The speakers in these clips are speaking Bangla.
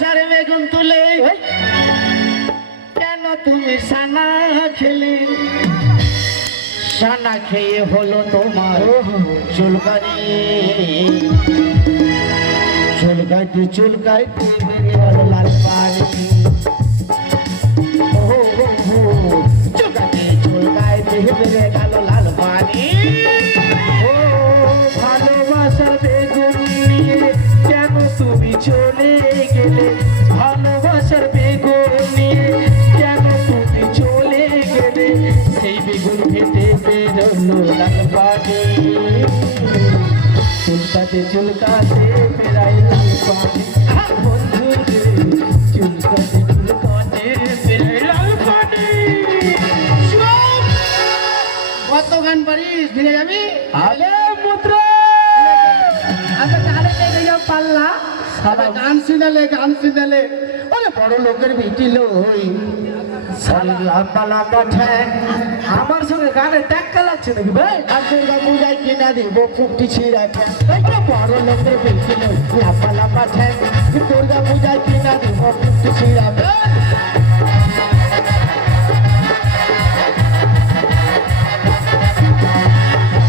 ভালোবাসার বেগুন তুলে কেন তুমি সানা খেলে সানা খেয়ে হলো তোমার চুলকানি চুলকাইতে চুলকাইতে বেরিয়ে হলো লাল পানি চুলকাইতে চুলকাইতে বেরিয়ে গেল লাল পানি ও ভালোবাসার বেগুন নিয়ে কেন তুমি চলে গেলে ভালোবাসার বেগুন নিয়ে কেন তুমি চলে গেলে সেই বেগুন খেতে বেরোলো লাল পানি চুলকাতে চুলকাতে বেড়াই লাল পানি বন্ধু চুলকাতে চুলকাতে বেড়াই লাল পানি কত গান পারিস ফিরে যাবি আরে মুদ্র আচ্ছা তাহলে লেগে যাও পাল্লা সারা গান শুনালে ওরে বড় লোকের বেটি লই লম্বা লম্বা ঠ্যাং আমার সঙ্গে গানে ট্যাক্কা লাগছে নাকি ভাই আর দুর্গা পূজায় কিনা দিব 50 ছিঁড়া ওরে বড় লোকের বেটি লই লম্বা লম্বা ঠ্যাং দুর্গা পূজায় কিনা দিব 50 ছিঁড়া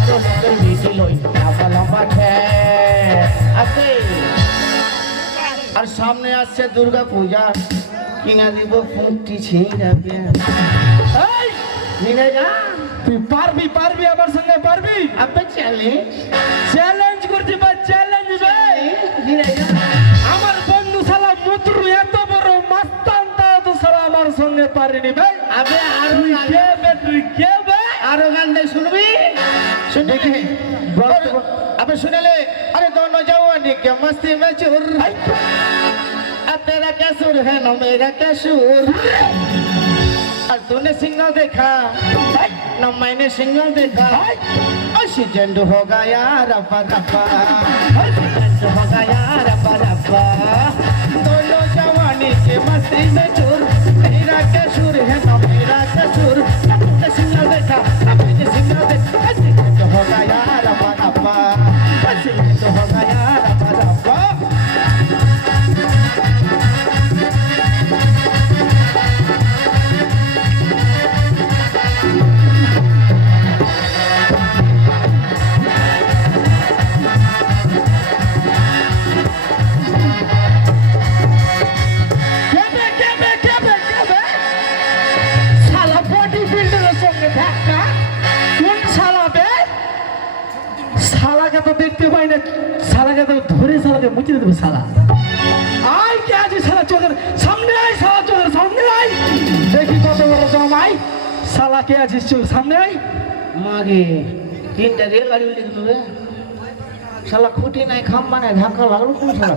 লোকের বেটি লই লম্বা লম্বা ঠ্যাং আছে আর সামনে আসছে দুর্গা পূজা কিনা দিব 50 ছিঁড়া এই নিয়ে যা তুই পারবি আমার সঙ্গে পারবি আপনি চলে চ্যালেঞ্জ করছি ভাই চ্যালেঞ্জ ভাই নিয়ে যা আমার বন্ধু শালা মুদ্রু এত বড় মাস্তান তাও তো শালা আমার সঙ্গে পারেনি ভাই আবে আরো তুই কে ভাই আরো গান দেখ শুনবি শুনবি अबे सुन ले अरे दोनों जवानी के मस्ती में चूर अब तेरा क्या सुर है ना मेरा क्या सुर और तूने सिग्नल देखा ना मैंने सिग्नल देखा एक्सीडेंट हो गया रब्बा रब्बा एक्सीडेंट हो गया रब्बा रब्बा दोनों जवानी के मस्ती में चूर तेरा क्या सुर है ना मेरा क्या सुर तूने सिग्नल देखा ना मैंने सिग्नल देखा एक्सीडेंट हो गया रब्बा रब्बा एक्सीडेंट हो गया रब्बा रब्बा শালাকে তো দেখতে পাই না শালাকে তো ধরে শালাকে মুছে দেবে শালা আয় কে আছে শালা চোখের সামনে আয় শালা চোখের সামনে আয় দেখি কত বড় দম আয় শালা কে আছিস চোখ সামনে আয় मागे तीन टा रेल गाड़ी उल्टे तुझे साला खूटी नहीं खाम बने धक्का लागलो कौन साला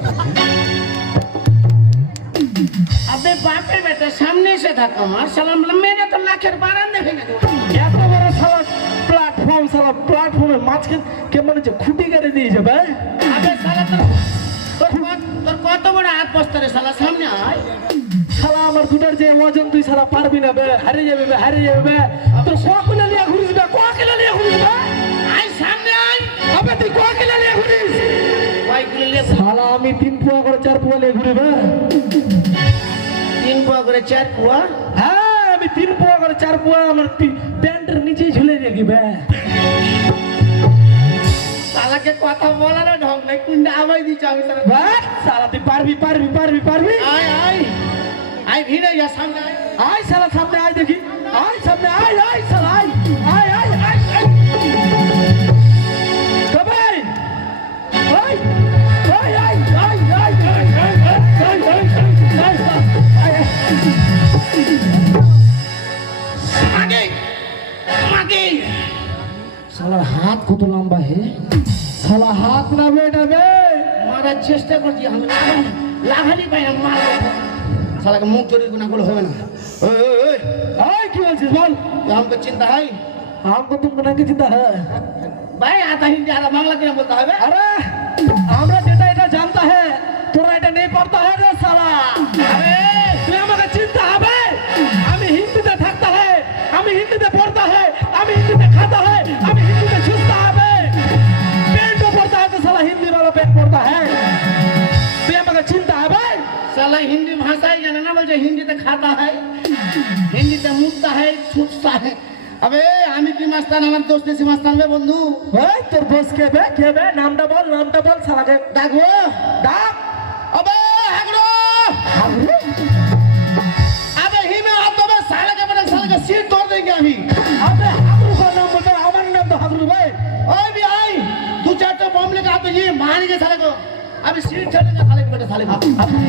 अबे बापे बेटा सामने से धक्का मार साला मतलब मेरे तो लाखेर बारान देखेंगे এত বড় শালা প্ল্যাটফর্মে মাঝখান কেমন যে খুঁটি কেটে দিয়ে যাবে अबे साला তোর কত বড় হাত বসতে রে সালা সামনে আয় শালা আমার দুটার যে ওজন তুই শালা পারবি না বে হারিয়ে যাবে বে তোর কোয়াকিলা নিয়ে ঘুরিস বে আয় সামনে আয় আবে তুই কোয়াকিলা নিয়ে ঘুরিস ভাই গুলি শালা আমি 3 পুয়া করে 4 পুয়া নিয়ে ঘুরি বে 3 পুয়া করে 4 পুয়া হ্যাঁ আমি 3 পুয়া করে 4 পুয়া আমার প্যান্টের নিচে ঝুলে রেখি বে শালাকে কথা বলার ঢং নাই কুন্ডা আবাই দিছ আমি সালা বাট শালা তুই পারবি আয় আয় আয় ভিড়ে যা সামনে আয় আয় শালা সামনে আয় দেখি আয় সামনে আয় শালা আয় কবে আয় মাগে শালার হাত কত লম্বা হে শালা হাত না বেটা বে মারার চেষ্টা করছি আমি লাভানি পাই না মার শালাকে মুখ চুরি গুণা করলে হবে না ওই আয় কি বলছিস বল हमको चिंता है हमको तुमको नहीं चिंता है भाई आता हिंदी आधा बांग्ला क्या बोलता है बे? अरे हमरा जेटा এটা জানতা है তোরা এটা নেই পড়তা है রে শালা अरे তুই আমাকে চিন্তা হবে আমি হিন্দিতে থাকতা है আমি হিন্দিতে পড়তা है আমি হিন্দিতে खाता है আমি হিন্দিতে ছুটতা হবে পেট পড়তা है तो साला हिंदी वाला पेट पड़ता है তুই আমাকে চিন্তা হবে साला हिंदी भाषा ही जाने ना बोलছে হিন্দিতে खाता है হিন্দিতে মুখতা है छुपता है अबे আমি কি মাস্তান আমার দোস্ত দেশি মাস্তান বে বন্ধু ওই তোর বস কে বে নামটা বল শালাকে ডাকবো ডাক अबे हागरो হাগরু अबे ही में आप तो बस साला का सीट तोड़ देंगे अभी আবে হাগরু का नाम बता আমার नाम तो হাগরু भाई ओए भी आई तू चार तो बम लेकर आ तो ये मारेंगे साले को अभी सीट छोड़ेंगे साले को बेटे साले को अबे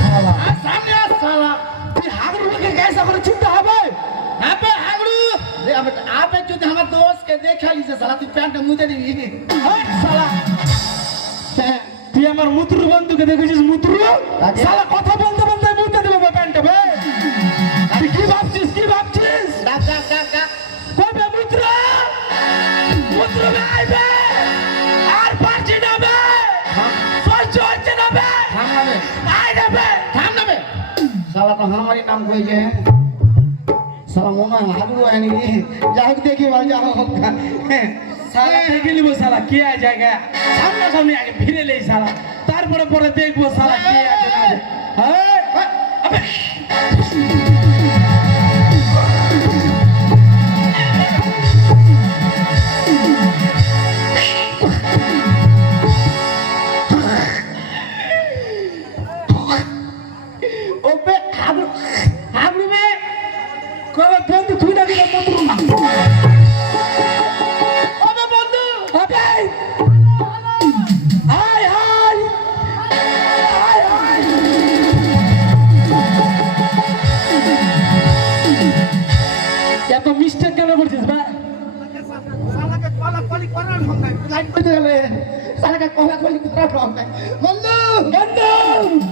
साला आ सामने आ साला তুই হাগরু के कैसा করে চিন্তা হবে यहाँ पे हागरू दे अब आप जो हमारे दोस्त के देखा लीजिए साला तू पैंट मुझे दी ওই শালা তুই আমার মুতুর বন্ধুকে দেখেছিস মুতুর শালা কথা বলতে মুতে দেবে প্যান্টে বে তুই কি ভাবছিস डाक डाक डाक डाक কবে মুতুর বে আইবে আর পারছি না বে সহ্য হচ্ছে না বে थामना बे আই দেবে थामना बे साला तो हमारी नाम कोई है साला मोना हागरू है नहीं जाओ देखिए भाई जाओ শালা দেখে নিব শালা কে আয় জায়গা সামনে আগে ফিরে লেই শালা তারপরে পরে দেখবো শালা কে আছে না আছে হ্যাঁ আবে ओबे हागरू हागरू में কবে বন্ধু তুই না দিলে বন্ধু ओबे बंधु আবে হাই হাই এত মিস্টেক কেন করছিস ভাই साला का कॉला कॉली करना होता है लाइट पे ले साला का कॉला कॉली करना होता है बंधु বন্ধু